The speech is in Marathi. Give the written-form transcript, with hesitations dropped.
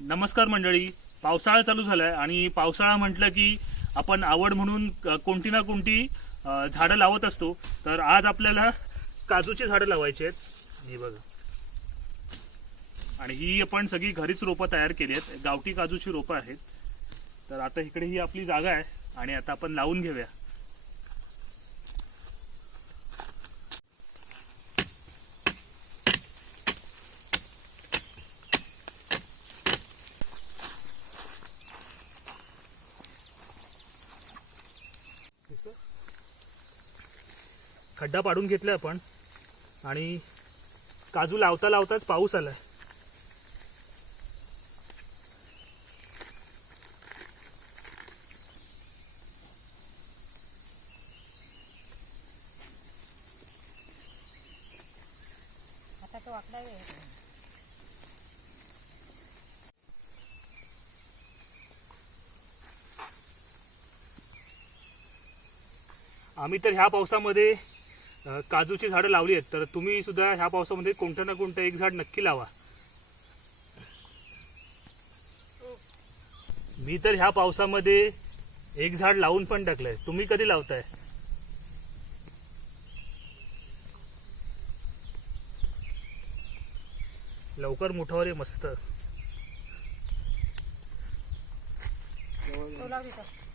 नमस्कार मंडळी, पावसाळा चालू झालाय आणि पावसाळा म्हटलं की आपण आवड म्हणून कोणती ना कोणती झाडं लावत असतो। तर आज आपल्याला काजूची झाडं लावायची आहेत। हे बघा, आणि ही आपण सगळी घरीच रोपं तयार केली आहेत, गावठी काजूची रोपं आहेत। तर आता इकडे ही आपली जागा आहे आणि आता आपण लावून घेऊया। खड्डा पाडून घेतला आपण आणि काजू लावता लावताच पाऊस आलाय। आता तो वाकडा आहे। आम्ही तर ह्या पावसामध्ये काजूची झाडं लावली आहेत, तर तुम्ही सुद्धा ह्या पावसामध्ये कोणतं ना कोणतं एक झाड नक्की लावा। मी तर ह्या पावसामध्ये एक झाड लावून पण टाकलंय। तुम्ही कधी लावताय? लवकर मोठावर आहे मस्त। तो लाव तिथं।